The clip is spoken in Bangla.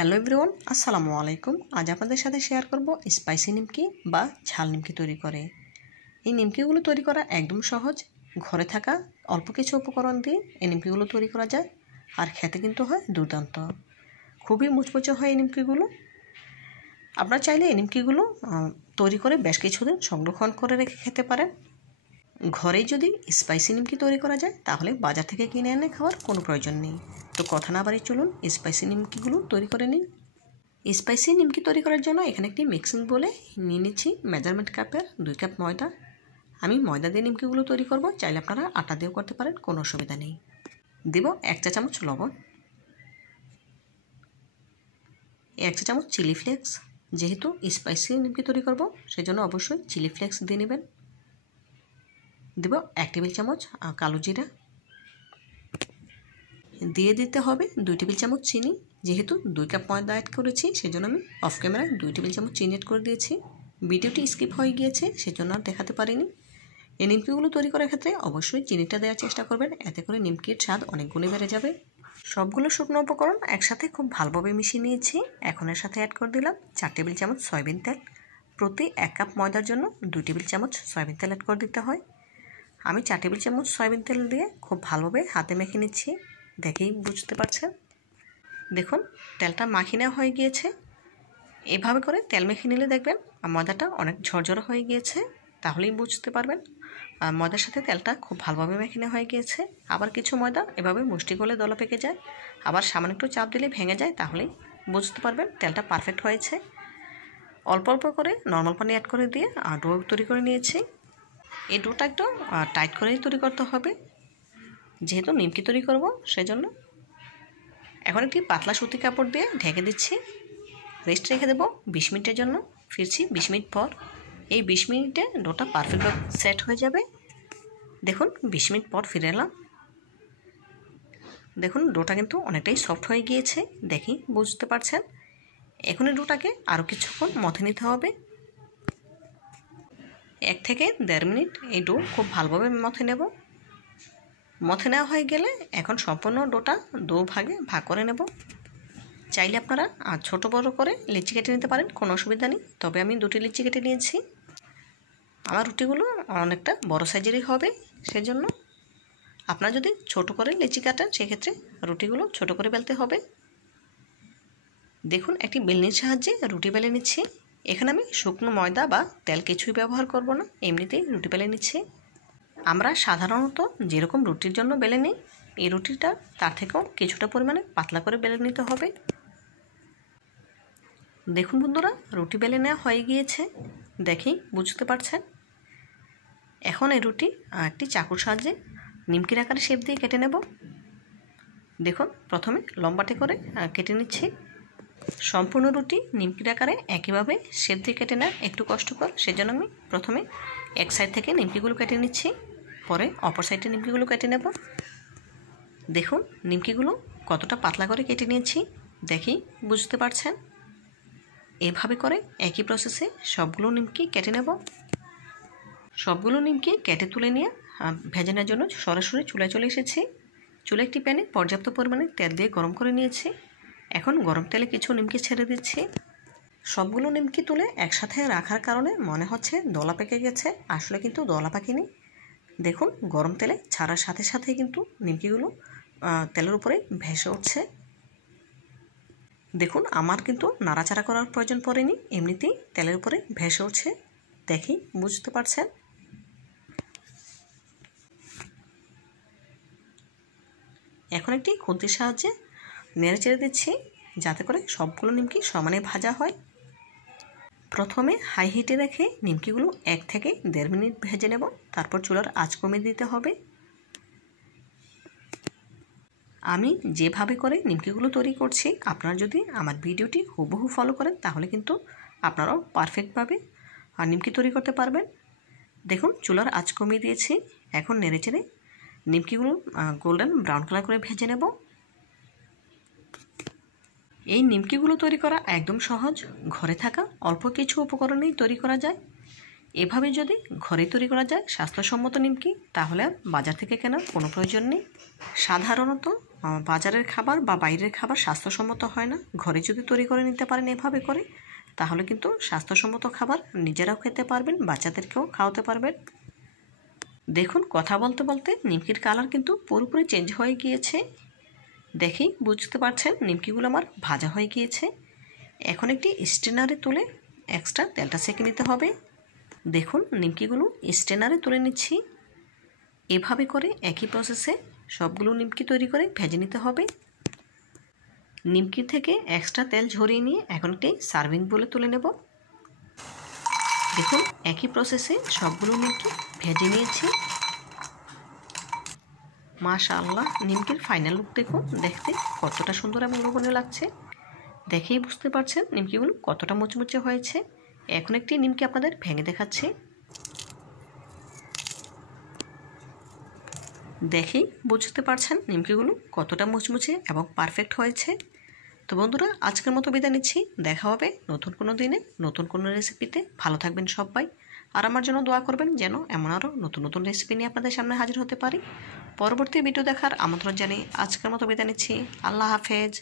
হ্যালো এভরিওয়ান, আসসালামু আলাইকুম। আজ আপনাদের সাথে শেয়ার করব স্পাইসি নিমকি বা ঝাল নিমকি তৈরি করে। এই নিমকিগুলো তৈরি করা একদম সহজ। ঘরে থাকা অল্প কিছু উপকরণ দিয়ে এই নিমকিগুলো তৈরি করা যায়, আর খেতে কিন্তু হয় দুর্দান্ত। খুবই মুচমুচে হয় এই নিমকিগুলো। আপনারা চাইলে এই নিমকিগুলো তৈরি করে বেশ কিছুদিন সংরক্ষণ করে রেখে খেতে পারেন। ঘরেই যদি স্পাইসি নিমকি তৈরি করা যায় তাহলে বাজার থেকে কিনে এনে খাওয়ার কোনো প্রয়োজন নেই। তো কথা না বাড়িয়ে চলুন স্পাইসি নিমকিগুলো তৈরি করে নিন। স্পাইসি নিমকি তৈরি করার জন্য এখানে একটি মিক্সিং বলে নিয়ে নিচ্ছি মেজারমেন্ট কাপের 2 কাপ ময়দা। আমি ময়দা দিয়ে নিমকিগুলো তৈরি করব, চাইলে আপনারা আটা দিয়েও করতে পারেন, কোনো অসুবিধা নেই। দেব 1 চা চামচ লবণ, 1 চা চামচ চিলি ফ্লেক্স। যেহেতু স্পাইসি নিমকি তৈরি করব সেজন্য অবশ্যই চিলি ফ্লেক্স দিয়ে নেবেন। দেব 1 টেবিল চামচ কালো জিরা, দিয়ে দিতে হবে 2 টেবিল চামচ চিনি। যেহেতু 2 কাপ ময়দা অ্যাড করেছি সেজন্য আমি অফ ক্যামেরায় 2 টেবিল চামচ চিনি অ্যাড করে দিয়েছি। ভিডিওটি স্কিপ হয়ে গিয়েছে সেজন্য আর দেখাতে পারিনি। এই নিমকিগুলো তৈরি করার ক্ষেত্রে অবশ্যই চিনিটা দেওয়ার চেষ্টা করবেন, এতে করে নিমকির স্বাদ অনেক গুণে বেড়ে যাবে। সবগুলো শুকনো উপকরণ একসাথে খুব ভালোভাবে মিশিয়ে নিয়েছি। এখন এর সাথে অ্যাড করে দিলাম 4 টেবিল চামচ সয়াবিন তেল। প্রতি 1 কাপ ময়দার জন্য 2 টেবিল চামচ সয়াবিন তেল অ্যাড করে দিতে হয়। আমি 4 টেবিল চামচ সয়াবিন তেল দিয়ে খুব ভালোভাবে হাতে মেখে নিচ্ছি। দেখেই বুঝতে পারছেন, দেখুন তেলটা মাখিয়ে নেওয়া হয়ে গিয়েছে। এভাবে করে তেল মেখে নিলে দেখবেন ময়দাটা অনেক ঝরঝরে হয়ে গিয়েছে, তাহলেই বুঝতে পারবেন ময়দার সাথে তেলটা খুব ভালোভাবে মেখে নেওয়া হয়ে গিয়েছে। আবার কিছু ময়দা এভাবে মুষ্টি করলে দলা পেকে যায়, আবার সামান্য একটু চাপ দিলে ভেঙে যায়, তাহলেই বুঝতে পারবেন তেলটা পারফেক্ট হয়েছে। অল্প অল্প করে নর্মাল পানি অ্যাড করে দিয়ে ডো তৈরি করে নিয়েছি। এই ডোটা একটু টাইট করেই তৈরি করতে হবে, যেহেতু নিমকি তৈরি করব সেজন্য। এখন একটি পাতলা সুতি কাপড় দিয়ে ঢেকে দিচ্ছি, রেস্ট রেখে দেবো 20 মিনিটের জন্য। ফিরছি 20 মিনিট পর। এই 20 মিনিটে ডোটা পারফেক্টভাবে সেট হয়ে যাবে। দেখুন 20 মিনিট পর ফিরে এলাম। দেখুন ডোটা কিন্তু অনেকটাই সফট হয়ে গিয়েছে, দেখি বুঝতে পারছেন। এখন এই ডোটাকে আরও কিছুক্ষণ মথে নিতে হবে। 1 থেকে 1.5 মিনিট এই ডো খুব ভালোভাবে মথে নেব। মথে নেওয়া হয়ে গেলে এখন সম্পূর্ণ ডোটা 2 ভাগে ভাগ করে নেব। চাইলে আপনারা ছোট বড় করে লিচি কেটে নিতে পারেন, কোনো অসুবিধা নেই। তবে আমি 2টি লিচি কেটে নিয়েছি। আমার রুটিগুলো অনেকটা বড় সাইজেরই হবে, সেজন্য আপনারা যদি ছোট করে লিচি কাটেন সেক্ষেত্রে রুটিগুলো ছোট করে বেলতে হবে। দেখুন একটি বেলনির সাহায্যে রুটি বেলে নিচ্ছি। এখানে আমি শুকনো ময়দা বা তেল কিছুই ব্যবহার করব না, এমনিতেই রুটি বেলে নিচ্ছি। আমরা সাধারণত যেরকম রুটির জন্য বেলে নিই, এই রুটিটা তার থেকেও কিছুটা পরিমাণে পাতলা করে বেলে নিতে হবে। দেখুন বন্ধুরা, রুটি বেলে নেওয়া হয়ে গিয়েছে, দেখেই বুঝতে পারছেন। এখন এই রুটি একটি চাকুর সাহায্যে নিমকির আকারে শেপ দিয়ে কেটে নেব। দেখুন প্রথমে লম্বাটে করে কেটে নিচ্ছি। সম্পূর্ণ রুটি নিমকির আকারে একইভাবে শেপ দিয়ে কেটে নেওয়া একটু কষ্টকর, সেজন্য আমি প্রথমে এক সাইড থেকে নিমকিগুলো কেটে নিচ্ছি, পরে অপর সাইডে নিমকিগুলো কেটে নেব। দেখুন নিমকিগুলো কতটা পাতলা করে কেটে নিয়েছি, দেখেই বুঝতে পারছেন। এভাবে করে একই প্রসেসে সবগুলো নিমকি কেটে নেব। সবগুলো নিমকি কেটে তুলে নিয়ে ভেজে নেওয়ার জন্য সরাসরি চুলায় চলে এসেছি। চুলে একটি প্যানে পর্যাপ্ত পরিমাণে তেল দিয়ে গরম করে নিয়েছি। এখন গরম তেলে কিছু নিমকি ছেড়ে দিচ্ছি। সবগুলো নিমকি তুলে একসাথে রাখার কারণে মনে হচ্ছে দলা পেকে গেছে, আসলে কিন্তু দলা পাকেনি। দেখুন গরম তেলে ছাড়ার সাথে সাথেই কিন্তু নিমকিগুলো তেলের উপরে ভেসে উঠছে। দেখুন আমার কিন্তু নাড়াচাড়া করার প্রয়োজন পড়েনি, এমনিতেই তেলের উপরে ভেসে উঠছে, দেখি বুঝতে পারছেন। এখন একটি খুন্তির সাহায্যে নেড়ে চেড়ে দিচ্ছি, যাতে করে সবগুলো নিমকি সমানে ভাজা হয়। প্রথমে হাই হিটে রেখে নিমকিগুলো 1 থেকে 1.5 মিনিট ভেজে নেব, তারপর চুলার আঁচ কমিয়ে দিতে হবে। আমি যেভাবে করে নিমকিগুলো তৈরি করছি, আপনারা যদি আমার ভিডিওটি হুবহু ফলো করেন তাহলে কিন্তু আপনারাও পারফেক্টভাবে নিমকি তৈরি করতে পারবেন। দেখুন চুলার আঁচ কমিয়ে দিয়েছি। এখন নেড়ে চেড়ে নিমকিগুলো গোল্ডেন ব্রাউন কালার করে ভেজে নেব। এই নিমকিগুলো তৈরি করা একদম সহজ, ঘরে থাকা অল্প কিছু উপকরণেই তৈরি করা যায়। এভাবে যদি ঘরে তৈরি করা যায় স্বাস্থ্যসম্মত নিমকি, তাহলে আর বাজার থেকে কেনার কোনো প্রয়োজন নেই। সাধারণত বাজারের খাবার বা বাইরের খাবার স্বাস্থ্যসম্মত হয় না। ঘরে যদি তৈরি করে নিতে পারেন এভাবে করে, তাহলে কিন্তু স্বাস্থ্যসম্মত খাবার নিজেরাও খেতে পারবেন, বাচ্চাদেরকেও খাওয়াতে পারবেন। দেখুন, কথা বলতে বলতে নিমকির কালার কিন্তু পুরোপুরি চেঞ্জ হয়ে গিয়েছে। দেখেই বুঝতে পারছেন নিমকিগুলো আমার ভাজা হয়ে গিয়েছে। এখন একটি স্ট্রেনারে তুলে এক্সট্রা তেলটা সেঁকে নিতে হবে। দেখুন, নিমকিগুলো স্ট্রেনারে তুলে নিচ্ছি। এভাবে করে একই প্রসেসে সবগুলো নিমকি তৈরি করে ভেজে নিতে হবে। নিমকি থেকে এক্সট্রা তেল ঝরিয়ে নিয়ে এখন একটি সার্ভিং বলে তুলে নেব। দেখুন, একই প্রসেসে সবগুলো নিমকি ভেজে নিয়েছি। মাশাআল্লাহ, নিমকির ফাইনাল লুক দেখুন, দেখতে কতটা সুন্দর এবং লোভনীয় লাগছে। দেখেই বুঝতে পারছেন নিমকিগুলো কতটা মুচমুচে হয়েছে। এখন একটি নিমকি আপনাদের ভেঙে দেখাচ্ছি। দেখেই বুঝতে পারছেন নিমকিগুলো কতটা মুচমুচে এবং পারফেক্ট হয়েছে। তো বন্ধুরা, আজকের মতো বিদায় নিচ্ছি। দেখা হবে নতুন কোনো দিনে নতুন কোনো রেসিপিতে। ভালো থাকবেন সবাই, আর আমার জন্য দোয়া করবেন যেন এমন আরও নতুন নতুন রেসিপি নিয়ে আপনাদের সামনে হাজির হতে পারি। পরবর্তী ভিডিও দেখার আমন্ত্রণ জানিয়ে আজকের মতো বিদায় নিচ্ছি। আল্লাহ হাফেজ।